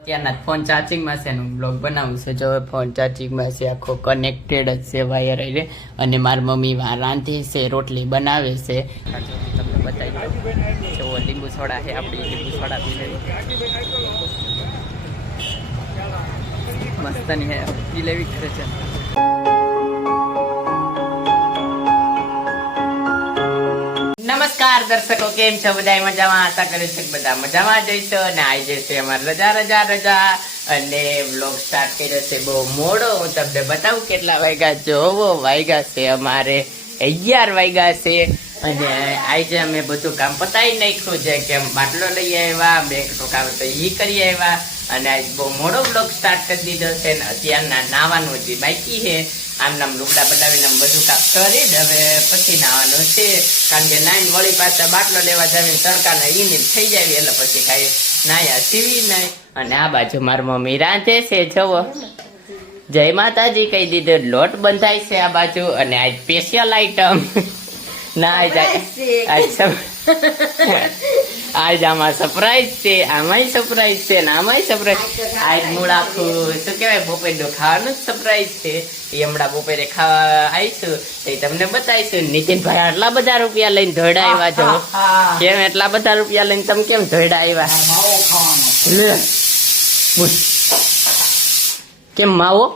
અત્યારના ફોન ચાર્જિંગમાં છે એનું બ્લોગ બનાવું છે. જો ફોન ચાર્જિંગમાં છે, આખો કનેક્ટેડ જ છે વાયર એટલે અને મારી મમ્મી રાંધે છે, રોટલી બનાવે છે. તમને બતાવી જો લીંબુ સોડા છે, આપણી લીંબુ સોડા પી લેવી. મસ્તની હે, પી લેવી ખરે છે નમસ્કાર દર્શકો, કેમ છો? બધા મજામાં? આશા કરું છે બધા મજામાં જઈશો અને આવી જશે અમારે રજા રજા રજા અને બ્લોગ સ્ટાર્ટ કર્યો છે બહુ મોડો. હું તમને બતાવું કેટલા વાગ્યા જોવો વાગ્યા છે અમારે અગિયાર વાગ્યા છે અને આજે અમે બધું કામ પતાવી નાખ્યું છે કે બાટલો લઈ આવ્યા બે કામ તો ઈ કરી આવ્યા અને આજ બહુ મોડો બ્લોગ સ્ટાર્ટ કરી દીધો છે અત્યારના નાવાનું જે બાકી છે આમ નામ લુગડા બનાવીને આમ બધું કામ કરી જ હવે પછી નાવાનું છે. કારણ કે નાઈન વળી પાછા બાટલો લેવા જાવીને તડકાને ઈને થઈ જાય એટલે પછી કાંઈ નાયા સીવી નહીં. અને આ બાજુ મારી મમ્મી રાંધે છે જવો જય માતાજી કહી દીધું લોટ બંધાય છે આ બાજુ અને આજ સ્પેશિયલ આઈટમ ના જાય આજ આમાં સરપ્રાઈઝ છે આમાંય સરપ્રાઈઝ છે ને આમાંય સરપ્રાઈઝ આજ મૂળ આખું શું કહેવાય બપોરનું ખાવાનું જ સરપ્રાઈઝ છે. એ હમણાં બપોરે ખાવા આવીશું એ તમને બતાવીશું નીતિનભાઈ આટલા બધા રૂપિયા લઈને ધોડા આવ્યા છો કેમ એટલા બધા રૂપિયા લઈને તમે કેમ ધોડા આવ્યા લે. કેમ માવો?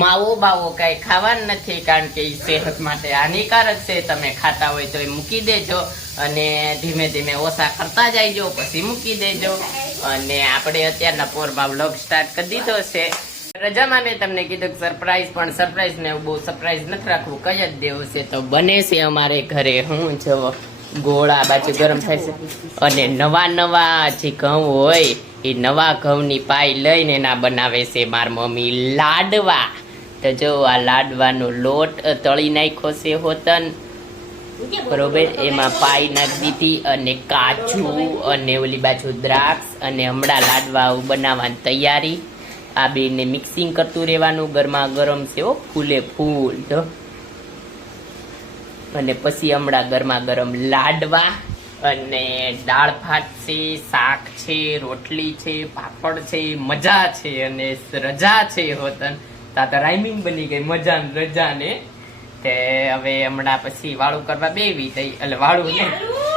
માવો બાવો કઈ ખાવાનું નથી કારણ કે એ સેહત માટે હાનિકારક છે. તમે ખાતા હોય તો એ મૂકી દેજો અને ધીમે ધીમે ઓછા કરતા જાયજો પછી મૂકી દેજો. અને આપણે અત્યારના પોરમાં બ્લોગ સ્ટાર્ટ કરી દીધો છે. રજામાં મેં તમને કીધું સરપ્રાઈઝ પણ સરપ્રાઈઝ ને બહુ સરપ્રાઈઝ નથી રાખવું. કઈ જ દેવું તો બને છે અમારે ઘરે. હું જો ગોળા બાજુ ગરમ થાય છે અને નવા નવા જે ઘઉં હોય, એ નવા ઘઉંની પાઈ લઈને એના બનાવે છે માર મમ્મી લાડવા. તો જો આ લાડવાનો લોટ તળી નાખ્યો છે હોતન. બરોબર? એમાં પાઈ નાખી દીધી અને કાજુ અને ઓલી બાજુ દ્રાક્ષ અને હમણાં લાડવા બનાવવાની તૈયારી. આ બેને મિક્સિંગ કરતું રહેવાનું ગરમા ગરમ છે ફૂલે ફૂલ અને પછી હમણાં ગરમા ગરમ લાડવા અને દાળ ભાત છે શાક છે રોટલી છે પાપડ છે મજા છે અને રજા છે હોતન તા તો રાઇમિંગ બની ગઈ મજા ને રજા ને તે હવે હમણાં પછી વાળું કરવા બેવી તઈ એટલે વાળું ને.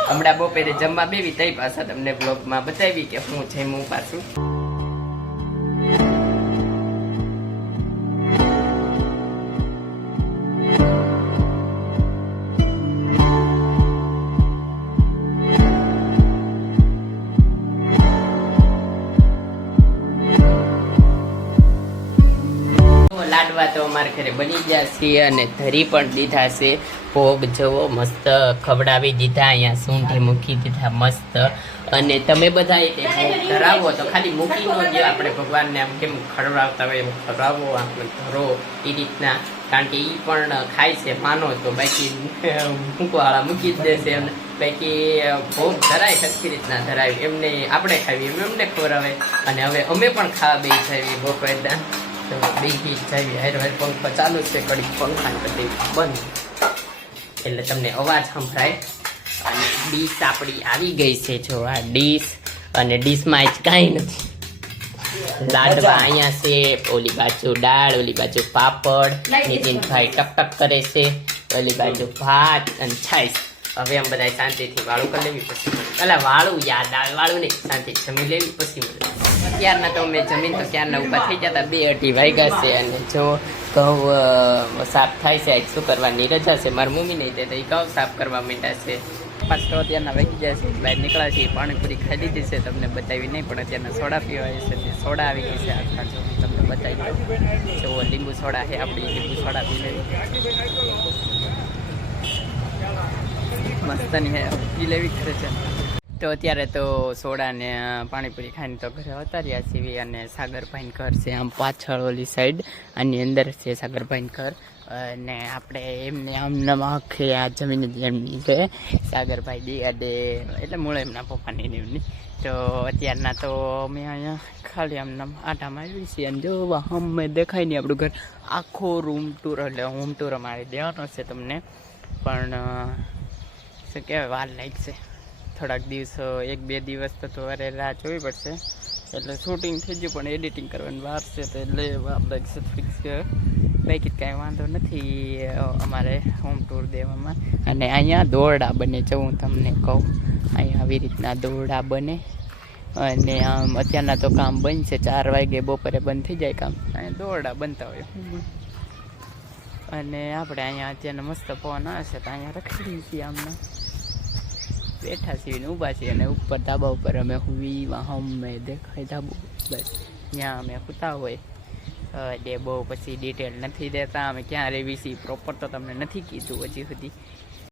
હમણાં બપોરે જમવા બેવી તઈ પાછા તમને બ્લોગમાં બતાવી કે હું જમું પાછું. લાડવા તો અમારા ઘરે બની ગયા છે અને ધરી પણ દીધા છે. ભોગ જવો મસ્ત ખવડાવી દીધા, અહીંયા સૂંઠી મૂકી દીધા મસ્ત. અને તમે બધા એ ભોગ ધરાવો, તો ખાલી મૂકી નો જે આપણે ભગવાનને આમ કેમ ખવડાવતા હોય, એમ ખવડાવો, આપણે ધરો એ રીતના. કારણ કે એ પણ ખાય છે, માનો તો. બાકી મૂકવાળા મૂકી જ દેશે એમને બાકી ભોગ ધરાય સરખી રીતના ધરાવી એમને આપણે ખાવી એમ એમને ખવડાવે. અને હવે અમે પણ ખાવા બે જાવી બપોરના તો બીજી જાવી હાર હાર પંખો ચાલુ છે કડી પંખા કડી બંધ એટલે તમને અવાજ સંભળાય અને ડીશ આપણી આવી ગઈ છે જો આ ડીશ અને ડીશમાં જ કાંઈ નથી લાડવા અહીંયા છે ઓલી બાજુ દાળ ઓલી બાજુ પાપડ નીતિનભાઈ ટક ટક કરે છે ઓલી બાજુ ભાત અને છાશ હવે આમ બધા શાંતિથી વાળું કરી લેવી પછી અલા વાળું યાદ દાળ વાળું નહીં શાંતિ જમી લેવી પછી મળે. અત્યારના તો મેં જમીન તો ક્યારના ઊભા થઈ જતા બે અઢી વાગ્યા છે અને જો ઘઉં સાફ થાય છે, આજ શું કરવાની રજા છે? મારી મમ્મી નહીં તે તો એ ઘઉં સાફ કરવા માંડ્યા છે. પાંચ તો અત્યારના વાગી જાય છે, બહાર નીકળ્યા છે પાણીપુરી ખાઈ લીધી છે, તમને બતાવી નહીં, પણ અત્યારના સોડા પીવા છે સોડા આવી ગઈ છે આખા જો તમને બતાવી જો લીંબુ સોડા છે, આપણી લીંબુ સોડા પી લેવી. મસ્તની હે, પી લેવી ખરે છે. તો અત્યારે તો સોડા ને પાણીપુરી ખાઈને તો ઘરે અતાર્યા છીએ અને સાગરભાઈ ઘર છે આમ પાછળ ઓલી સાઈડ આની અંદર છે સાગરભાઈ ઘર. અને આપણે એમને આમ આખે આ જમીન એમની છે, સાગરભાઈ દિયાડે એટલે મૂળ એમના પપ્પાની એમની તો અત્યારના તો અમે અહીંયા ખાલી આમ આટામાં આવી છીએ. અને જો અમે દેખાય નહીં આપણું ઘર. આખો રૂમ ટૂર એટલે હોમ ટૂર અમારે દેવાનો છે તમને. પણ શું કહેવાય વાર લાગશે થોડાક દિવસો એક બે દિવસ તો તમારે રાહ જોવી પડશે. એટલે શૂટિંગ થઈ ગયું, પણ એડિટિંગ કરવાની વાર છે, તો એટલે આપણે ફિક્સ બાકી કાંઈ વાંધો નથી અમારે હોમ ટૂર દેવામાં. અને અહીંયા દોરડા બને છે હું તમને કહું. અહીંયા આવી રીતના દોરડા બને. અને આમ અત્યારના તો કામ છે, ચાર વાગે બપોરે બંધ થઈ જાય કામ. અહીંયા દોરડા બનતા હોય. અને આપણે અહીંયા અત્યારના મસ્ત પવન આવે છે, તો અહીંયા રખડી છીએ આમના. બેઠા છીએ ને ઊભા છીએ અને ઉપર ધાબા ઉપર અમે હુવી હમે દેખાય ધાબો બસ ત્યાં અમે સૂતા હોય. એટલે બહુ પછી ડિટેલ નથી દેતા. અમે ક્યાં રહેવી છીએ પ્રોપર તો તમને નથી કીધું હજી સુધી.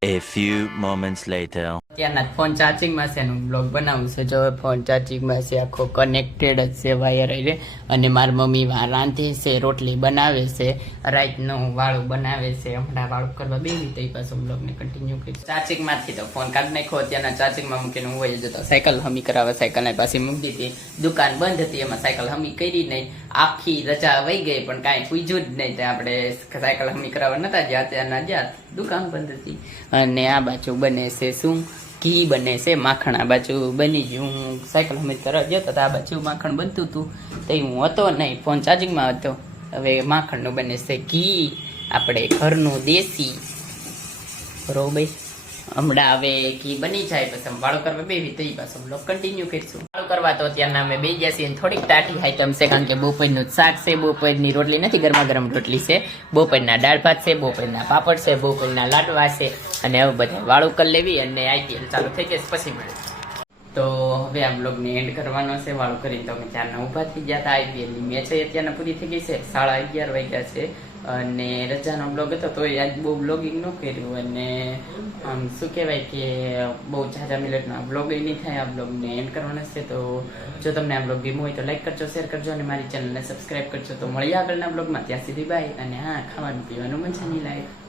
A few moments later. અત્યારના ફોન ચાર્જિંગમાં છે એનું બ્લોગ બનાવું છે. જો ફોન ચાર્જિંગમાં છે, આખો કનેક્ટેડ જ છે વાયર એટલે અને મારી મમ્મી રાંધે છે, રોટલી બનાવે છે. રાતનું વાળું બનાવે છે. હમણાં વાળું કરવા બે રીતે પાછું બ્લોગને કન્ટિન્યુ કરી ચાર્જિંગમાંથી તો ફોન કાઢી નાખ્યો. ત્યાંના ચાર્જિંગમાં મૂકીને હું વહી જતો. સાયકલ હમી કરાવે સાયકલને પાછી મૂકી દીધી. દુકાન બંધ હતી, એમાં સાયકલ હમી કરી નહીં. આખી રજા વહી ગઈ, પણ કાંઈ પૂછ્યું જ નહીં. આપણે સાયકલ હમી કરાવવા નતા ગયા ત્યાંના જ્યાં દુકાન બંધ હતી. અને આ બાજુ બને છે શું? ઘી બને છે, માખણ. આ બાજુ બની ગયું. હું સાયકલ હમી કરવા ગયો તો આ બાજુ માખણ બનતું હતું. તો હું હતો નહીં, ફોન ચાર્જિંગમાં હતો. હવે માખણનું બને છે ઘી. આપણે ઘરનું દેશી. બરોબર? હમણાં હવે ઘી બની જાય, પછી વાળું કરવા બેવી તો એ પાછો બ્લોક કન્ટિન્યુ કરીશું. વાળું કરવા તો અત્યારના અમે બે ગયા છીએ થોડીક તાટી આઈટમ છે, કારણ કે બપોરનું શાક છે, બપોરની રોટલી નથી ગરમા ગરમ રોટલી છે. બપોરના દાળ ભાત છે, બપોરના પાપડ છે, બપોરના લાડવા છે, અને હવે બધા વાળું કરી લેવી અને આઈપીએલ ચાલુ થઈ જશે પછી મળે તો હવે આ બ્લોગને એન્ડ કરવાનો છે. વાળું કરીને તો અમે ઊભા થઈ ગયા હતા. આઈપીએલની મેચ અત્યારના પૂરી થઈ ગઈ છે. સાડા અગિયાર વાગ્યા છે. અને રજાનો બ્લોગ હતો તો આજ બહુ બ્લોગિંગ ન કર્યું. અને આમ શું કહેવાય કે બહુ ઝાઝા મિનિટનો આ બ્લોગ નહીં થાય. આ બ્લોગને એન્ડ કરવાનો છે. તો જો તમને આ બ્લોગ ગમ્યો હોય તો લાઈક કરજો શેર કરજો અને મારી ચેનલને સબસ્ક્રાઈબ કરજો. તો મળીએ આગળના બ્લોગમાં ત્યાં સુધી બાય અને હા, ખાવાનું પીવાનું મજા નહીં લાગે.